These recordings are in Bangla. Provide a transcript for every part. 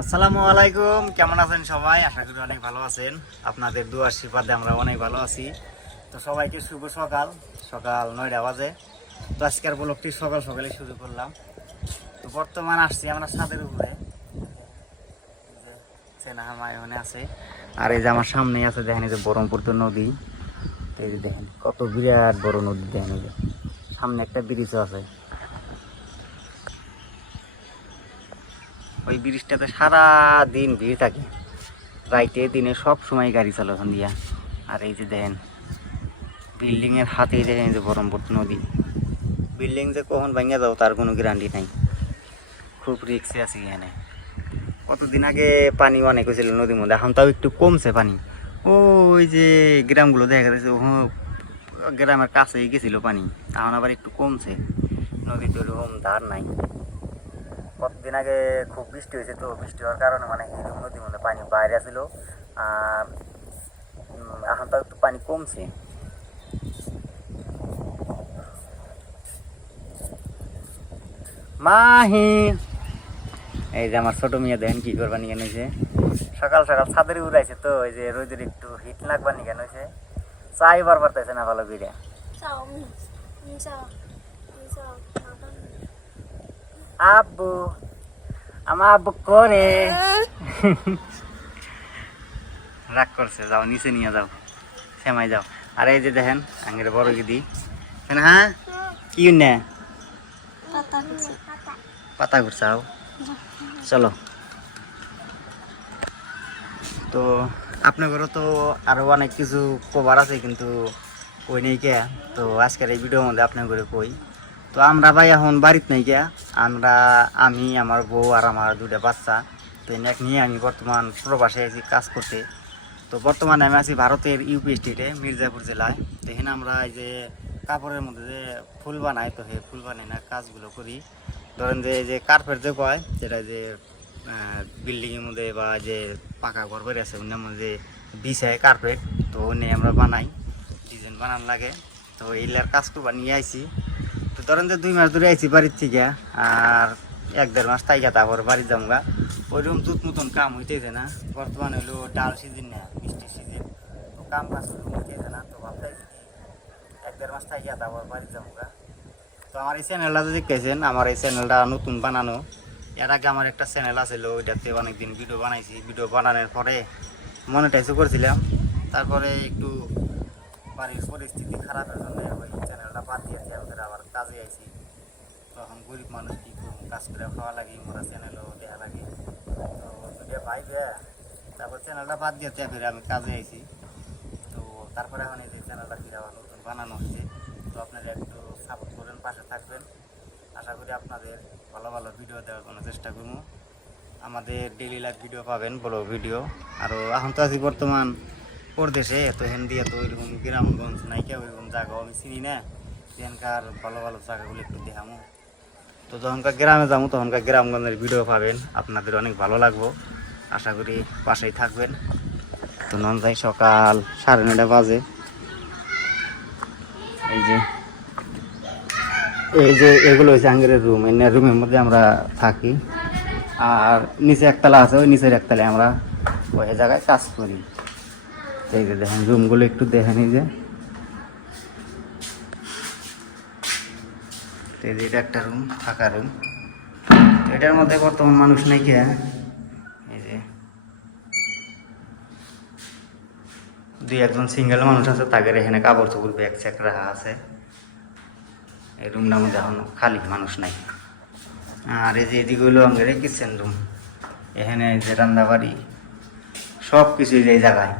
আসসালামু আলাইকুম, কেমন আছেন সবাই? আশা করি অনেক ভালো আছেন। আপনাদের দোয়া আশীর্বাদে আমরা অনেক ভালো আছি। তো সবাইকে শুভ সকাল। সকাল 9টা বাজে। তো আজকের ব্লগটি সকাল সকালে শুরু করলাম। তো বর্তমান আসছি আমরা ছাদের উপরে, চেনাহামায় ওখানে আছে। আর এই যে আমার সামনেই আছে, দেখেন এই যে ব্রহ্মপুত্র নদী। তো এই যে দেখেন কত বিরাট বড় নদী, দেখেন এই যে সামনে একটা ব্রিজও আছে। ওই ব্রিজটাতে সারা দিন ভিড় থাকে, রাইতে দিনে সব সময় গাড়ি চালান দিয়া। আর এই যে দেখেন বিল্ডিং এর হাতেই দেখেন যে ব্রহ্মপুত্র নদী। বিল্ডিং যে কখন ভাঙিয়া যাও তার কোনো গ্যারান্টি নাই, খুব রিক্সে আছি এখানে। কতদিন আগে পানি অনেক হয়েছিল নদীর মধ্যে, এখন তাও একটু কমছে পানি। ওই যে গ্রামগুলো দেখা যাচ্ছে, গ্রামের কাছেই গেছিল পানি, এখন আবার একটু কমছে। নদীতে ওরকম ধার নাই। কতদিন আগে খুব বৃষ্টি হয়েছে, তো বৃষ্টি হওয়ার কারণে মানে এরকম নদীর মধ্যে পানি বাইরে ছিল। আর এখন তো একটু পানি কমছে। মাহি, এই যে আমার ছোট মেয়ে দেখেন কি করবা নিয়ে নিয়েছে। সকাল সকাল ছাদের উড়াইছে, তো ওই যে রোদের একটু হিট লাগবা নিয়ে নিয়েছে। চাই বার পারতেছে না ভালো করে। আব্বু, আমার আব্বু করে রাগ করছে, যাও নিচে নিয়ে যাও, সেমাই যাও। আর এই যে দেখেন আঙ্গের বড় দিদি, হ্যাঁ কি নে পাতা ঘুরছাও, চলো। তো আপনাদেরও তো আরো অনেক কিছু কভার আছে, কিন্তু কই নেই কে। তো আজকের এই ভিডিওর মধ্যে আপনাদের কই, তো আমরা ভাই এখন বাড়িতে নেই কে। আমি আমার বউ আর আমার দুটা বাচ্চা, তো এনে নিয়ে আমি বর্তমান প্রবাসে আছি কাজ করতে। তো বর্তমানে আমি আছি ভারতের ইউপি স্টেটে মির্জাপুর জেলায়। তো এখানে আমরা এই যে কাপড়ের মধ্যে যে ফুল বানাই, তো সেই ফুল বানাই না কাজগুলো করি। ধরেন যে কার্পেট যে কয়, যেটা যে বিল্ডিংয়ের মধ্যে বা যে পাকা ঘর বাড়ি আছে ওনার মধ্যে বিছায় কার্পেট, তো ওনে আমরা বানাই, ডিজাইন বানান লাগে। তো এইলার কাজ করবা নিয়ে আইছি। তো ধরেন যে 2 মাস ধরে আইছি বাড়ির থেকে, আর 1-1.5 মাস তাইকা তারপর বাড়ি যামগা। ওইরকম দুধ মতন কাম হইতেছে না। বর্তমানে হলো ডাল সিজন না, বৃষ্টির সিজন, তো কাম কাজ হইতেছে না। তো ভাবলাই যদি 1-1.5 মাস তাইকা তারপর বাড়ি যামগা। তো আমার এই চ্যানেলটা যদি দেখেছেন, আমার এই চ্যানেলটা নতুন বানানো। এর আগে আমার একটা চ্যানেল আছিল, ওইটাতে অনেকদিন ভিডিও বানাইছি। ভিডিও বানানোর পরে মনিটাইজও করছিলাম, তারপরে একটু বাড়ির পরিস্থিতি খারাপের জন্য ওই চ্যানেলটা বাদ দিয়েছি। আমাদের আবার কাজে আইছি, তখন গরিব মানুষ কি কাজ করে খাওয়া লাগে, মোরা চ্যানেলও দেওয়া লাগে। তো দুটো ভাই দেয়া, তারপর চ্যানেলটা বাদ দিয়েছে, ফিরে আমি কাজে আইছি। তো তারপরে এখন এই যে চ্যানেলটা ফিরে আবার নতুন বানানো হচ্ছে। তো আপনারা একটু সাপোর্ট করবেন, পাশে থাকবেন। আশা করি আপনাদের ভালো ভালো ভিডিও দেওয়ার জন্য চেষ্টা করবো। আমাদের ডেইলি লাইফ ভিডিও পাবেন, বড় ভিডিও। আরও এখন তো আছি বর্তমান পরদেশে, তো হেন দিয়ে তো ওইরকম গ্রামগঞ্জ নাইকা, ওইরকম জায়গাও আমি চিনি না। এখানকার ভালো ভালো জায়গাগুলো একটু দেখামো। তো যখনকার গ্রামে যাবো তখনকার গ্রামগঞ্জের ভিডিও পাবেন, আপনাদের অনেক ভালো লাগবো। আশা করি পাশেই থাকবেন। তো নন যাই, সকাল 9:30 বাজে। এই যে এগুলো হচ্ছে আঙ্গেরের রুম, এই রুমের মধ্যে আমরা থাকি। আর নিচে একতলা আছে, ওই নিচের একতলায় আমরা ওই জায়গায় কাজ করি। এই যে দেখেন রুমগুলো একটু দেখেন, এই যে এটা একটা রুম, ফাঁকা রুম। এটার মধ্যে বর্তমান মানুষ নাই কে। এই যে 2-1জন সিঙ্গেল মানুষ আছে, তাদের এখানে কাপড় চোপড় ব্যাগ চেক রাখা আছে। এই রুমটার মধ্যে এখন খালি, মানুষ নাই। আর এই যে এদিকে হলো আমাদের কিচেন রুম, এখানে যে রান্না বাড়ি সব কিছু এই জায়গায়।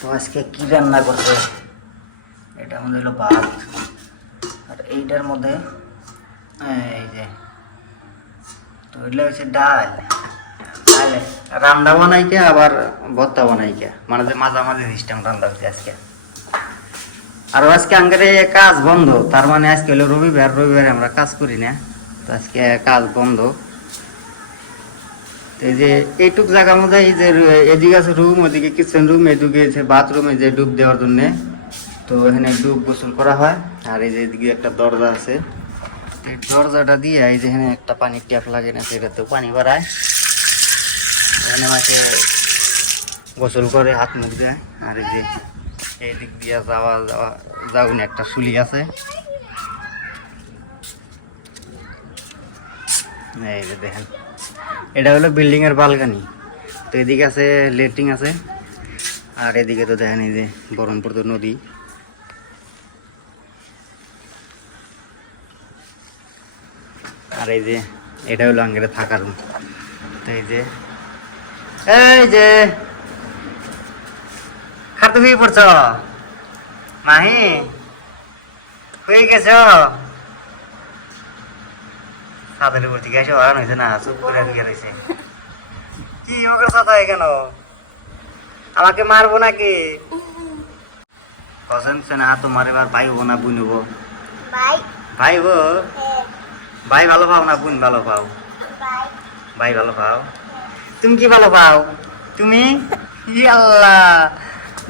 তো আজকে কি রান্না করছে, এটার মধ্যে হলো ভাত, আর এইটার মধ্যে এই যে, তো এগুলো হচ্ছে ডাল। রান্না বানাইকে আবার ভর্তা বানাইকে, মানে যে মাঝামাঝি সিস্টেম রান্না হচ্ছে আজকে। আর আজকে আঙ্গের কাজ বন্ধ, তার মানে আজকে হলো রবিবার, রবিবারে আমরা কাজ করি না, তো আজকে কাজ বন্ধ। এই যে এইটুক জায়গার মধ্যে এই যে এদিকে আছে রুম, ওইদিকে কিচেন রুম, এদিকে আছে বাথরুমে যে ডুব দেওয়ার জন্য। তো এখানে ডুব গোসল করা হয়। আর এই যে এদিকে একটা দরজা আছে, এই দরজাটা দিয়ে এই যেখানে একটা পানির ট্যাপ লাগে না সেটাতেও পানি বাড়ায়, এখানে আমাকে গোসল করে হাত মুখ দেয়। আর এই যে এই দিক দিয়ে যাওনি একটা শুলি আছে, এই যে দেখেন এটা হলো বিল্ডিং এর বালকানি। তো এদিকে আছে লেট্রিন আছে, আর এদিকে তো দেখেন এই যে বহরমপুর তো নদী। আর এই যে এটা হলো আঙ্গেরে থাকার রুম। তো এই যে খাতে হয়ে পড়ছ মাহি, হয়ে গেছ ছাদের উপর থেকে এসে হরান হয়েছে না, চুপ করে দিয়ে রয়েছে। কি ওকে কথা কেন, আমাকে মারবো নাকি? পছন্দ না তোমার এবার ভাই হবো না বোন হবো? ভাই হবো। ভাই ভালো পাও না বোন ভালো পাও? ভাই ভালো পাও। তুমি কি ভালো পাও? তুমি আল্লাহ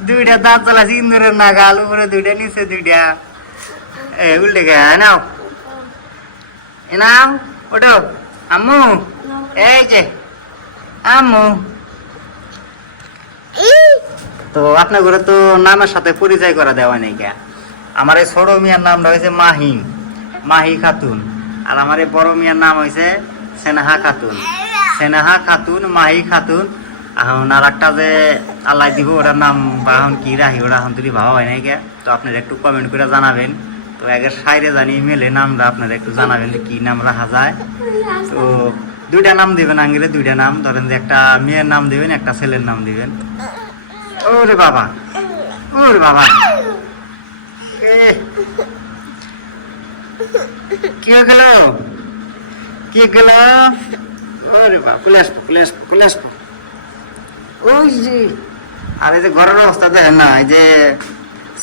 দুইটা দাঁত চালাছি ইন্দুরের নাগাল, উপরে দুইটা নিচে দুইটা, উল্টে গে নাও নাও ওটো আম্মু, এই যে আম্মু। তো আপনার ঘরে তো নামের সাথে পরিচয় করা দেওয়া নেই কে। আমার এই ছোট মিয়ার নামটা হয়েছে মাহি খাতুন, আর আমার এই বড় মিয়ার নাম হয়েছে সেনাহা খাতুন মাহি খাতুন। এখন আর একটা যে আল্লাহ দিব ওটার নাম এখন কি রাখি, ওটা এখন তুই ভাবা হয় নাই কে। তো আপনারা একটু কমেন্ট করে জানাবেন। তো আগের সাইডে জানি মেলে নামটা আপনারা একটু জানাবেন যে কি নাম রাখা যায়। তো দুইটা নাম দিবেন আঙ্গেলে, দুইটা নাম ধরেন যে একটা মেয়ের নাম দিবেন, একটা ছেলের নাম দিবেন। ওরে বাবা কি গেল ওরে বাবা, কুলে আসবো। ওই যে আর এই যে ঘরের অবস্থা দেখেন না, এই যে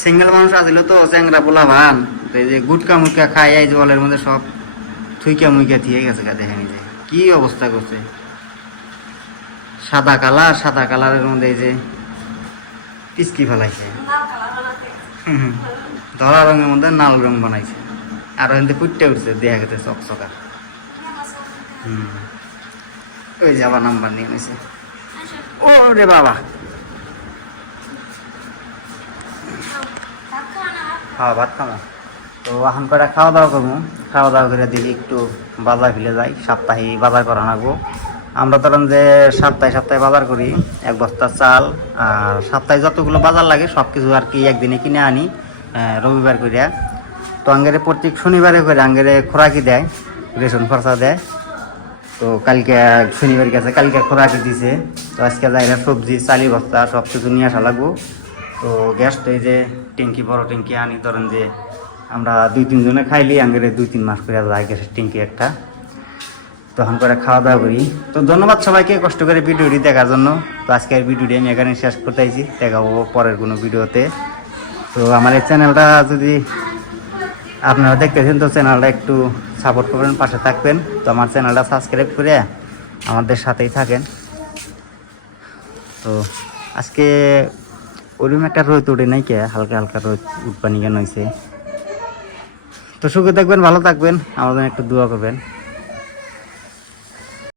সিঙ্গেল মানুষ আসছিল তো চ্যাংরা পোলা ভান, এই যে গুটকা মুটকা খাই এই যে বলের মধ্যে সব থুইকা মুইকা দিয়ে গেছে। দেখেন এই যে কি অবস্থা করছে, সাদা কালারের মধ্যে এই যে পিচকি ফেলাইছে, ধরা রঙের মধ্যে লাল রং বানাইছে, আর এখান থেকে ফুটতে উঠছে দেখা গেছে চকচকা। ওই যে আবার নাম্বার নিয়ে নিয়েছে। ও রে বাবা, ভাত খাবো। তো এখন করে খাওয়া দাওয়া করবো, খাওয়া দাওয়া করে দেখি একটু বাজার ফেলে যাই, সাপ্তাহিক বাজার করা নাগবো। আমরা ধরেন যে সপ্তাহে বাজার করি, এক বস্তা চাল আর সপ্তাহে যতগুলো বাজার লাগে সব কিছু আর কি একদিনে কিনে আনি রবিবার করিয়া। তো আঙ্গেরে প্রত্যেক শনিবারে করে আঙ্গেরে খোরাকি দেয়, রেশন খরচা দেয়। তো কালকে শনিবার গেছে, কালকে খোরাকি দিছে। তো আজকে যাই সবজি চালি বস্তা সব কিছু নিয়ে আসা লাগবো। তো গ্যাস তো এই যে ট্যাঙ্কি, বড় ট্যাঙ্কি আনি, ধরেন যে আমরা 2-3 জনে খাইলি আঙ্গেরে 2-3 মাস করে যায় গ্যাসের ট্যাঙ্কি একটা। তখন করে খাওয়া দাওয়া করি। তো ধন্যবাদ সবাইকে কষ্ট করে ভিডিওটি দেখার জন্য। তো আজকের ভিডিওটি আমি এখানে শেষ করতে চাইছি, দেখাবো পরের কোনো ভিডিওতে। তো আমার এই চ্যানেলটা যদি আপনারা দেখতেছেন তো চ্যানেলটা একটু সাপোর্ট করবেন, পাশে থাকবেন। তো আমার চ্যানেলটা সাবস্ক্রাইব করে আমাদের সাথেই থাকেন। তো আজকে ওরকম একটা রোদ উঠে নাই কে, হালকা হালকা রোদ উঠপানি কেন হয়েছে। তো সুখে থাকবেন, ভালো থাকবেন, আমাদের একটু দোয়া করবেন।